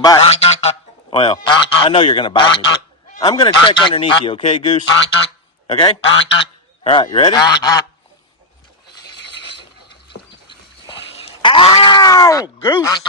bite. Well, I know you're going to bite me, but I'm going to check underneath you, okay, Goose? Okay? All right, you ready? Ow! Goose!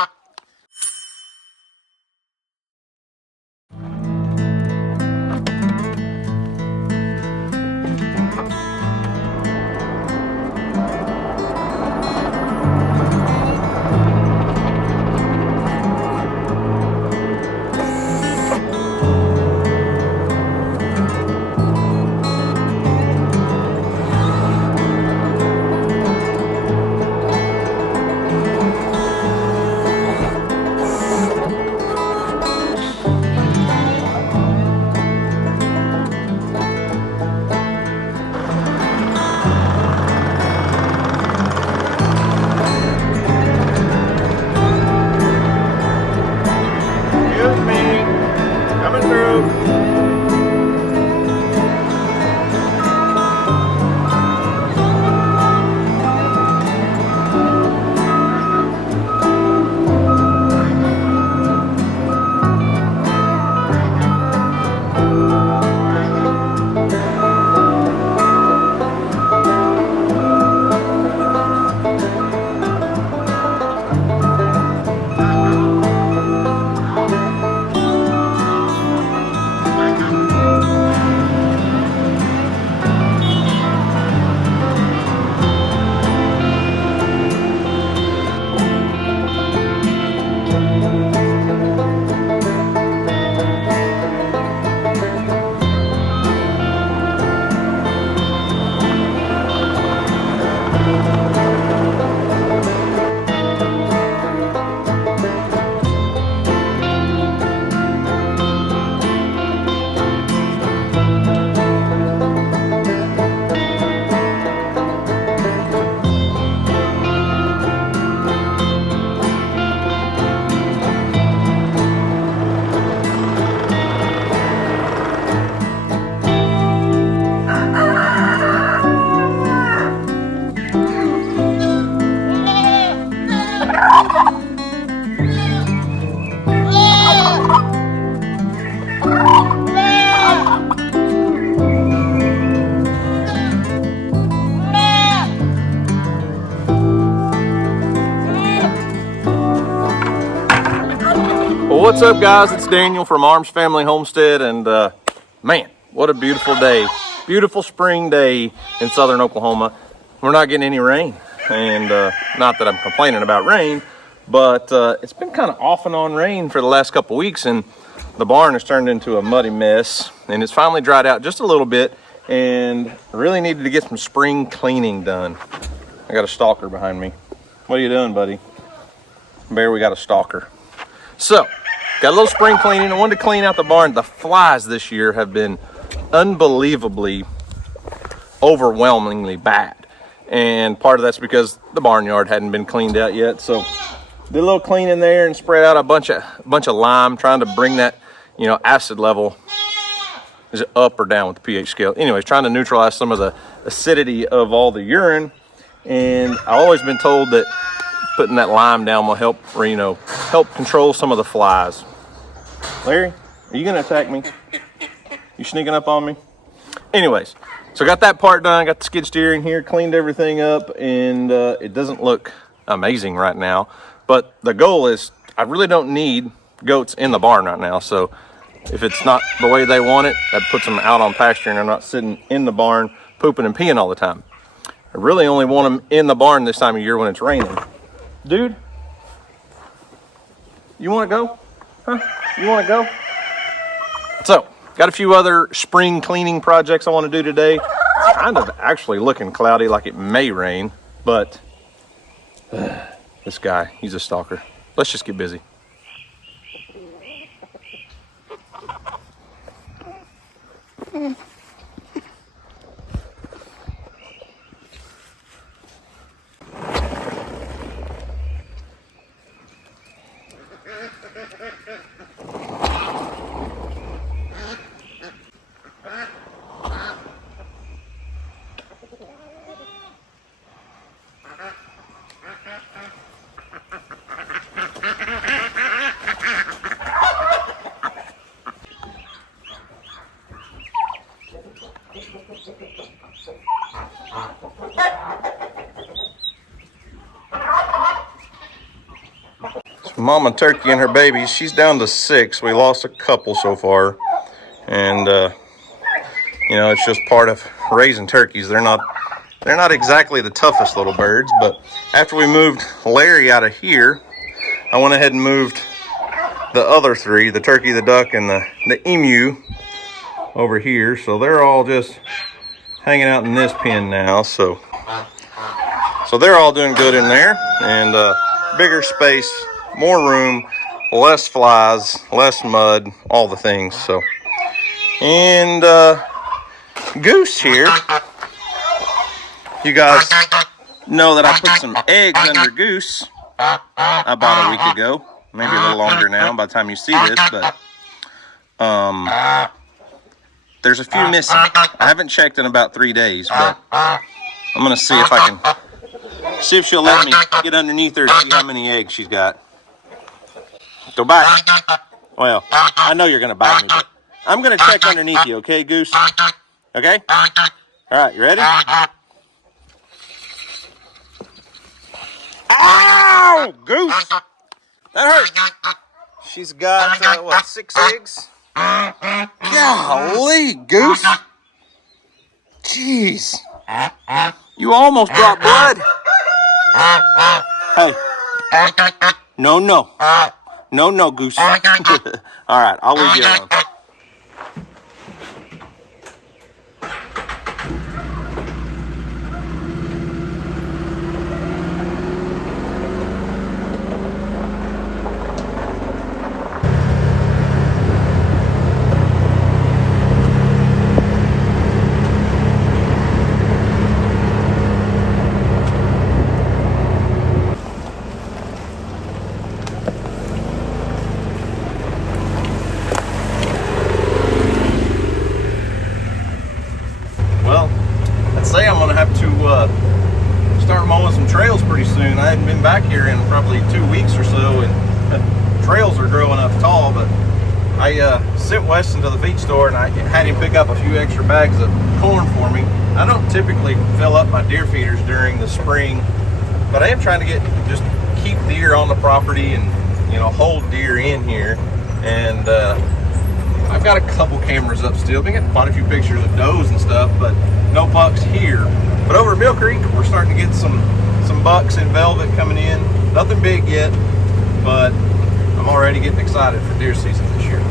What's up, guys? It's Daniel from Arms Family Homestead, and man, what a beautiful day. Beautiful spring day in southern Oklahoma. We're not getting any rain, and not that I'm complaining about rain, but it's been kind of off and on rain for the last couple weeks, and the barn has turned into a muddy mess, and it's finally dried out just a little bit, and I really needed to get some spring cleaning done. I got a stalker behind me. What are you doing, buddy? Bear, we got a stalker. So, got a little spring cleaning. I wanted to clean out the barn. The flies this year have been unbelievably, overwhelmingly bad. And part of that's because the barnyard hadn't been cleaned out yet. So did a little clean in there and sprayed out a bunch of lime, trying to bring that, acid level. Is it up or down with the pH scale? Anyways, trying to neutralize some of the acidity of all the urine. And I've always been told that putting that lime down will help, help control some of the flies. Larry, are you gonna attack me? You sneaking up on me? Anyways, so got that part done, got the skid steer in here, cleaned everything up, and it doesn't look amazing right now. But the goal is, I really don't need goats in the barn right now. So if it's not the way they want it, that puts them out on pasture and they're not sitting in the barn pooping and peeing all the time. I really only want them in the barn this time of year when it's raining. Dude, you want to go? Huh? You want to go? So, got a few other spring cleaning projects I want to do today. It's kind of actually looking cloudy, like it may rain, but this guy, he's a stalker. Let's just get busy. mama turkey and her babies. She's down to 6. We lost a couple so far, and you know, it's just part of raising turkeys. They're not exactly the toughest little birds, but after we moved Larry out of here, I went ahead and moved the other 3, the turkey, the duck, and the emu over here. So they're all just hanging out in this pen now. So they're all doing good in there, and bigger space, more room, less flies, less mud, all the things. So, and Goose here, you guys know that I put some eggs under Goose about a week ago, maybe a little longer now by the time you see this, but there's a few missing. I haven't checked in about 3 days, but I'm gonna see if I can see if she'll let me get underneath her to see how many eggs she's got. Go back. Well, I know you're gonna bite me, but I'm gonna check underneath you, okay, Goose? Okay? All right, you ready? Ow! Goose! That hurt. She's got, what, 6 eggs? Golly, Goose. Jeez. You almost dropped blood. Hey. No, no. No, no, Goose. All right, I'll leave you alone. Say I'm gonna have to start mowing some trails pretty soon. I hadn't been back here in probably 2 weeks or so, and trails are growing up tall. But I sent Weston to the feed store, and I had him pick up a few extra bags of corn for me. I don't typically fill up my deer feeders during the spring, but I am trying to just keep deer on the property and, you know, hold deer in here. And I've got a couple cameras up still. Been getting quite a few pictures of does and stuff, but no bucks here. But over at Mill Creek, we're starting to get some bucks in velvet coming in. Nothing big yet, but I'm already getting excited for deer season this year.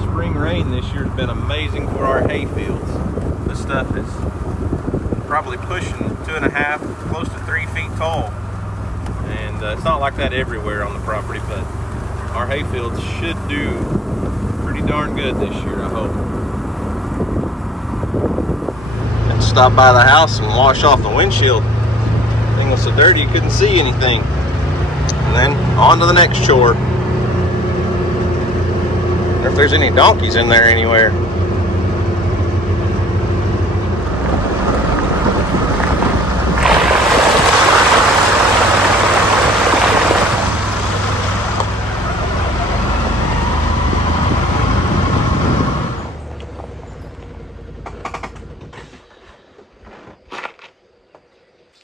Spring rain this year has been amazing for our hay fields. This stuff is probably pushing 2.5, close to 3 feet tall, and it's not like that everywhere on the property, but our hay fields should do pretty darn good this year, I hope. And stop by the house and wash off the windshield. The thing was so dirty you couldn't see anything. And then on to the next chore. I wonder if there's any donkeys in there anywhere.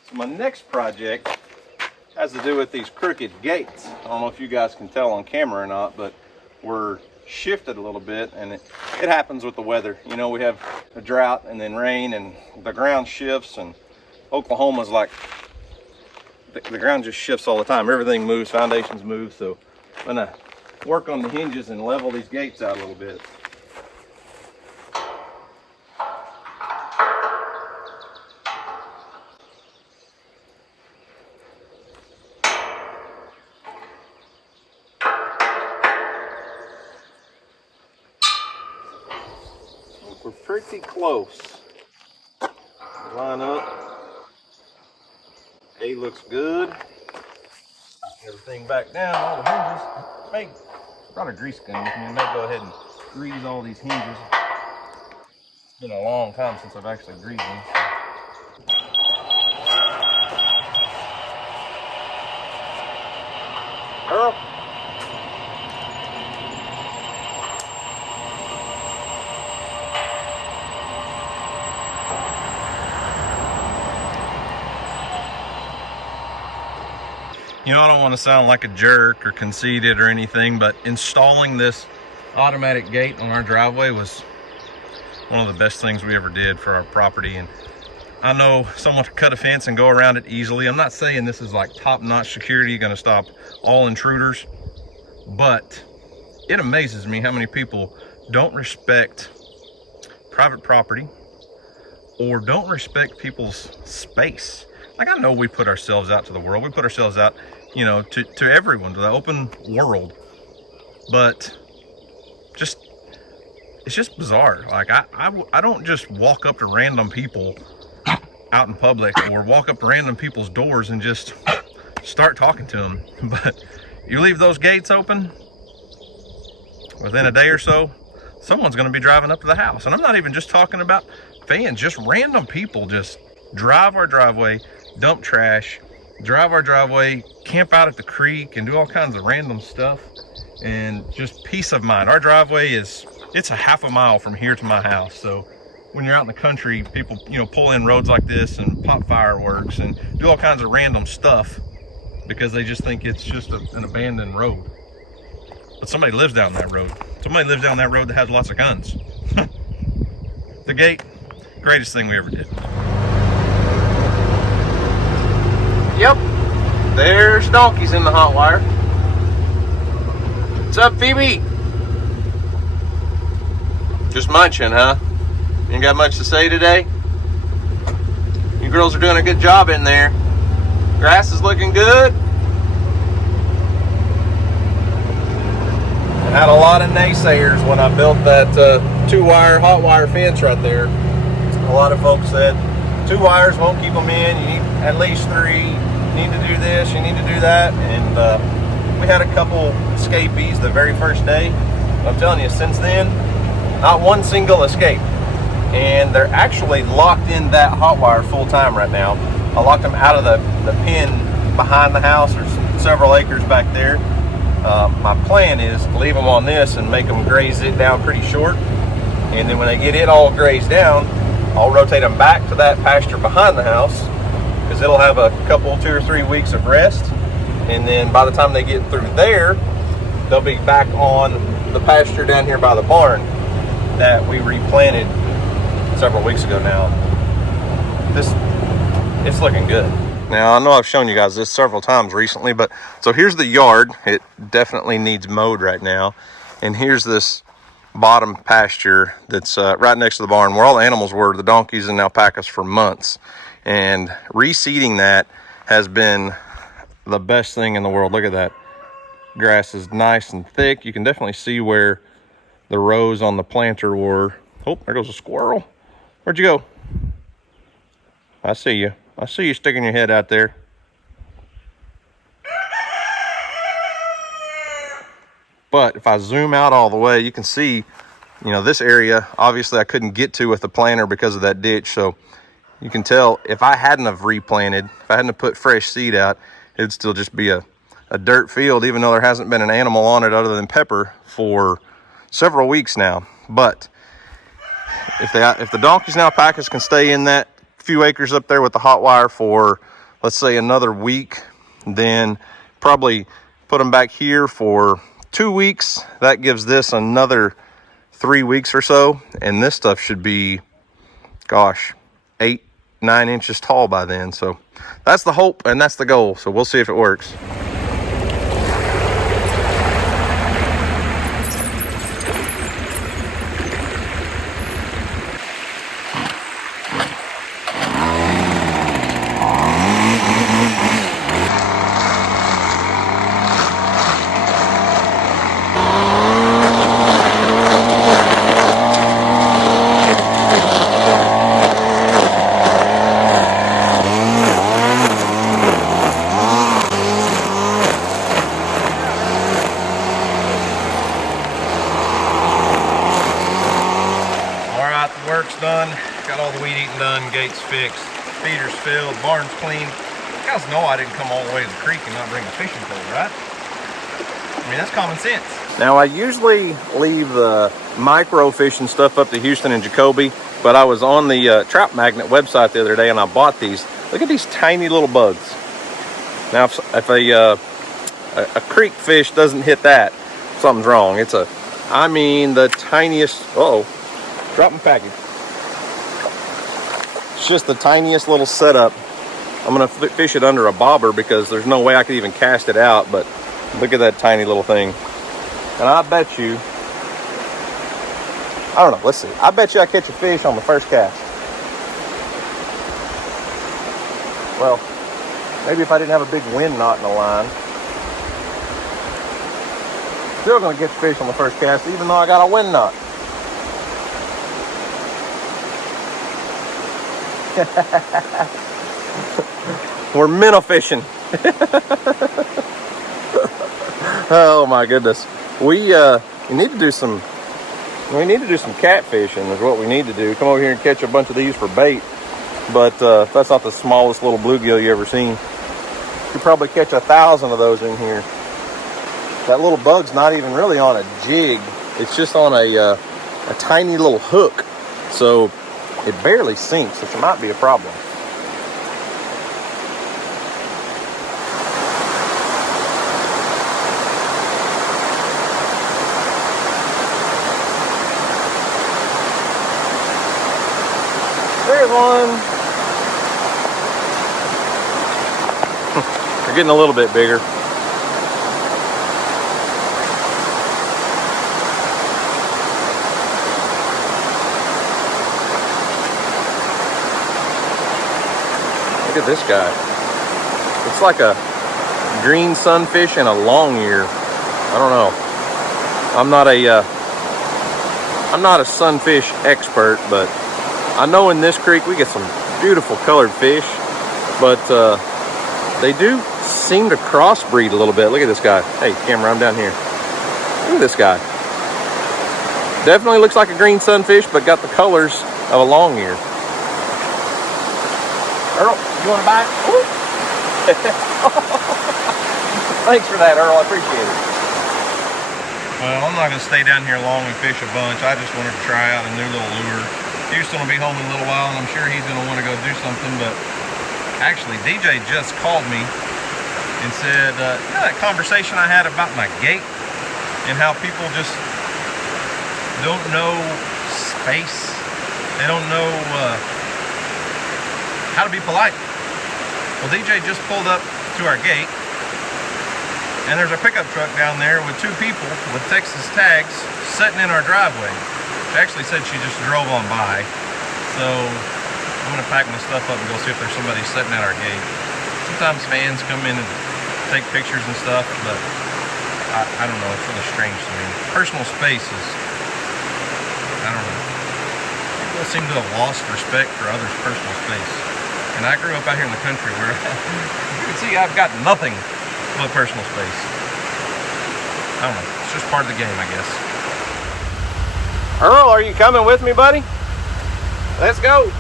So my next project has to do with these crooked gates. I don't know if you guys can tell on camera or not, but we're shifted a little bit, and it happens with the weather. You know, we have a drought and then rain, and the ground shifts, and Oklahoma's like, the ground just shifts all the time. Everything moves, foundations move, so I'm gonna work on the hinges and level these gates out a little bit. pretty close. Line up. A looks good. Everything back down, all the hinges. Brought a grease gun with me. I may go ahead and grease all these hinges. It's been a long time since I've actually greased them. Earl. You know, I don't want to sound like a jerk or conceited or anything, but installing this automatic gate on our driveway was one of the best things we ever did for our property. And I know someone could cut a fence and go around it easily. I'm not saying this is like top-notch security, going to stop all intruders, but it amazes me how many people don't respect private property or don't respect people's space. Like, I know we put ourselves out to the world. We put ourselves out, you know, to everyone, to the open world. But it's just bizarre. Like, I don't just walk up to random people out in public or walk up to random people's doors and just start talking to them. But you leave those gates open, within a day or so, someone's going to be driving up to the house. And I'm not even just talking about fans, just random people just drive our driveway, dump trash, drive our driveway, camp out at the creek, and do all kinds of random stuff. And just peace of mind. Our driveway it's a half a mile from here to my house. So when you're out in the country, people, you know, pull in roads like this and pop fireworks and do all kinds of random stuff because they just think it's just an abandoned road. But somebody lives down that road. Somebody lives down that road that has lots of guns. The gate, greatest thing we ever did. Yep, there's donkeys in the hot wire. What's up, Phoebe? Just munching, huh? You ain't got much to say today? You girls are doing a good job in there. Grass is looking good. I had a lot of naysayers when I built that 2-wire hot wire fence right there. A lot of folks said 2 wires won't keep them in. You need at least 3. You need to do this, you need to do that. And we had a couple escapees the very first day. I'm telling you, since then, not one single escape. And they're actually locked in that hot wire full time right now. I locked them out of the pen behind the house. There's several acres back there. My plan is to leave them on this and make them graze it down pretty short. And then when they get it all grazed down, I'll rotate them back to that pasture behind the house, because it'll have a couple, 2 or 3 weeks of rest. And then by the time they get through there, they'll be back on the pasture down here by the barn that we replanted several weeks ago now. It's looking good. Now, I know I've shown you guys this several times recently, but so here's the yard. It definitely needs mowed right now. And here's this bottom pasture that's right next to the barn where all the animals were, the donkeys and alpacas, for months. And reseeding that has been the best thing in the world. Look at that. Grass is nice and thick. You can definitely see where the rows on the planter were. Oh, there goes a squirrel. Where'd you go? I see you. I see you sticking your head out there. But if I zoom out all the way, you can see, you know, this area, obviously I couldn't get to with the planter because of that ditch. So you can tell if I hadn't have replanted, if I hadn't have put fresh seed out, it'd still just be a dirt field, even though there hasn't been an animal on it other than Pepper for several weeks now. But if the donkeys and alpacas can stay in that few acres up there with the hot wire for, let's say, another week, then probably put them back here for 2 weeks. That gives this another 3 weeks or so, and this stuff should be, gosh, 8-9 inches tall by then. So that's the hope and that's the goal. So we'll see if it works. gate's fixed, feeder's filled, barn's clean. You guys know I didn't come all the way to the creek and not bring a fishing pole, right? I mean, that's common sense. Now, I usually leave the micro fishing stuff up to Houston and Jacoby, but I was on the Trout Magnet website the other day and I bought these. Look at these tiny little bugs. Now, if a creek fish doesn't hit that, something's wrong. It's I mean, the tiniest, dropping package. It's just the tiniest little setup. I'm gonna fish it under a bobber because there's no way I could even cast it out, but look at that tiny little thing. And I bet you, I don't know, let's see. I bet you I catch a fish on the first cast. Well, maybe if I didn't have a big wind knot in the line. Still gonna get fish on the first cast, even though I got a wind knot. We're minnow fishing. Oh my goodness. We need to do some catfishing is what we need to do. Come over here and catch a bunch of these for bait. But that's not the smallest little bluegill you ever seen. You could probably catch 1,000 of those in here. That little bug's not even really on a jig. It's just on a tiny little hook. So it barely sinks, which might be a problem. There's one. They're getting a little bit bigger. Look at this guy. It's like a green sunfish and a long ear. I don't know. I'm not a sunfish expert, but I know in this creek we get some beautiful colored fish, but they do seem to crossbreed a little bit. Look at this guy. Hey, camera, I'm down here. Look at this guy. Definitely looks like a green sunfish, but got the colors of a long ear. Earl, you want to bite? Thanks for that, Earl. I appreciate it. Well, I'm not going to stay down here long and fish a bunch. I just wanted to try out a new little lure. Houston will be home in a little while, and I'm sure he's going to want to go do something. But actually, DJ just called me and said, you know that conversation I had about my gate and how people just don't know space? They don't know how to be polite. Well, DJ just pulled up to our gate, and there's a pickup truck down there with two people with Texas tags sitting in our driveway. She actually said she just drove on by. So I'm gonna pack my stuff up and go see if there's somebody sitting at our gate. Sometimes fans come in and take pictures and stuff, but I don't know, it's really strange to me. Personal space is, I don't know. People seem to have lost respect for others' personal space. And I grew up out here in the country where you can see I've got nothing but personal space. I don't know, it's just part of the game, I guess. Earl, are you coming with me, buddy? Let's go.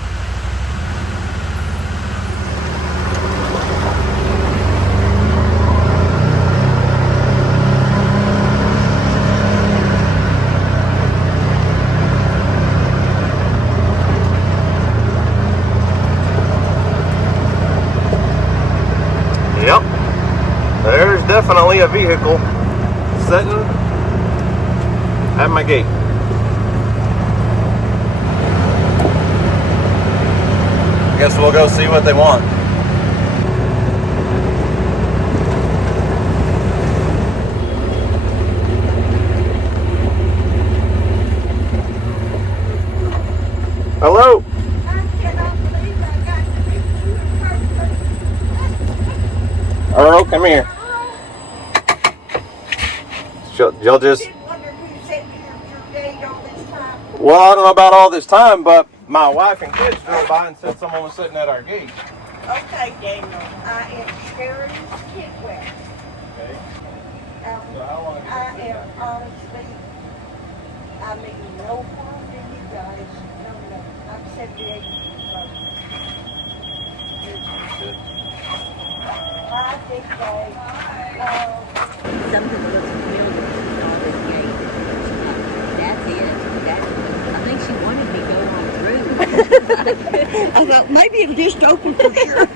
Yep, there's definitely a vehicle sitting at my gate. Guess we'll go see what they want. Hello? Earl, come here. You'll just... Well, I don't know about all this time, but my wife and kids drove by and said someone was sitting at our gate. Okay, Daniel. I am Sherry Kidwell. Okay. So how long have you been sitting out here? I mean no harm to you guys. No. I'm 78 years old. Bye, big day. Something looks familiar on this gate. That's it. I think she wanted me to go on through. I thought maybe it just opened for sure,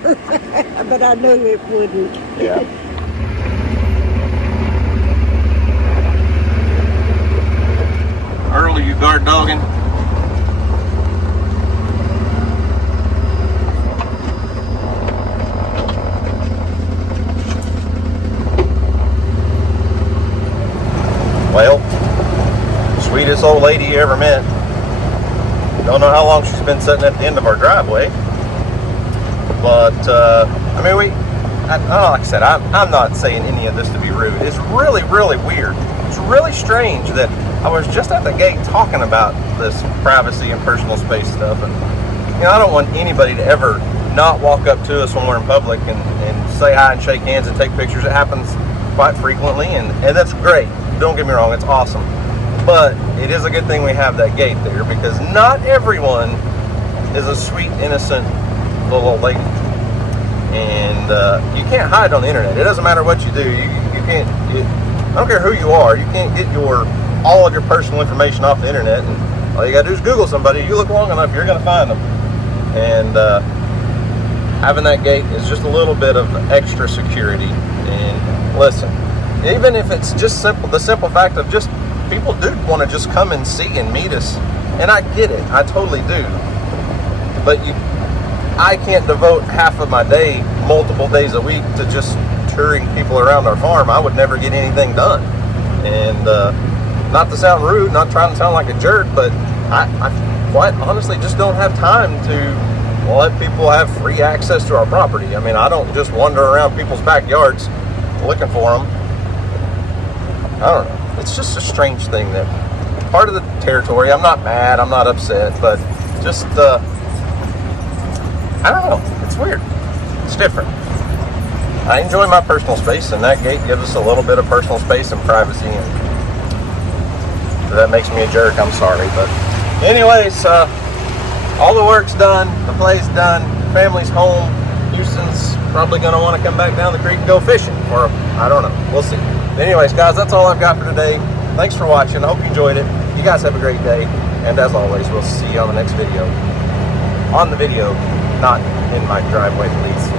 but I knew it wouldn't. Yeah. Early, you guard dogging? Well, sweetest old lady you ever met. Don't know how long she's been sitting at the end of our driveway. But, I mean, like I said, I'm not saying any of this to be rude. It's really, really weird. It's really strange that I was just at the gate talking about this privacy and personal space stuff. And, you know, I don't want anybody to ever not walk up to us when we're in public and say hi and shake hands and take pictures. It happens quite frequently, and that's great. Don't get me wrong, it's awesome. But it is a good thing we have that gate there, because not everyone is a sweet, innocent little old lady. And you can't hide on the internet. It doesn't matter what you do. You can't. I don't care who you are. You can't get all of your personal information off the internet. And all you gotta do is Google somebody. You look long enough, you're gonna find them. And having that gate is just a little bit of extra security. And listen, even if it's just the simple fact of just people do want to just come and see and meet us, and I get it, I totally do. But I can't devote half of my day, multiple days a week, to just touring people around our farm. I would never get anything done. And not to sound rude, not trying to sound like a jerk, but I quite honestly just don't have time to let people have free access to our property. I mean, I don't just wander around people's backyards looking for them. I don't know. It's just a strange thing that part of the territory. I'm not mad. I'm not upset, but just I don't know. It's weird. It's different. I enjoy my personal space, and that gate gives us a little bit of personal space and privacy. And if that makes me a jerk, I'm sorry. But anyways, all the work's done. The play's done. Family's home. Houston's probably going to want to come back down the creek and go fishing, or I don't know. We'll see. Anyways, guys, that's all I've got for today. Thanks for watching. I hope you enjoyed it. You guys have a great day. And as always, we'll see you on the next video. On the video, not in my driveway, please.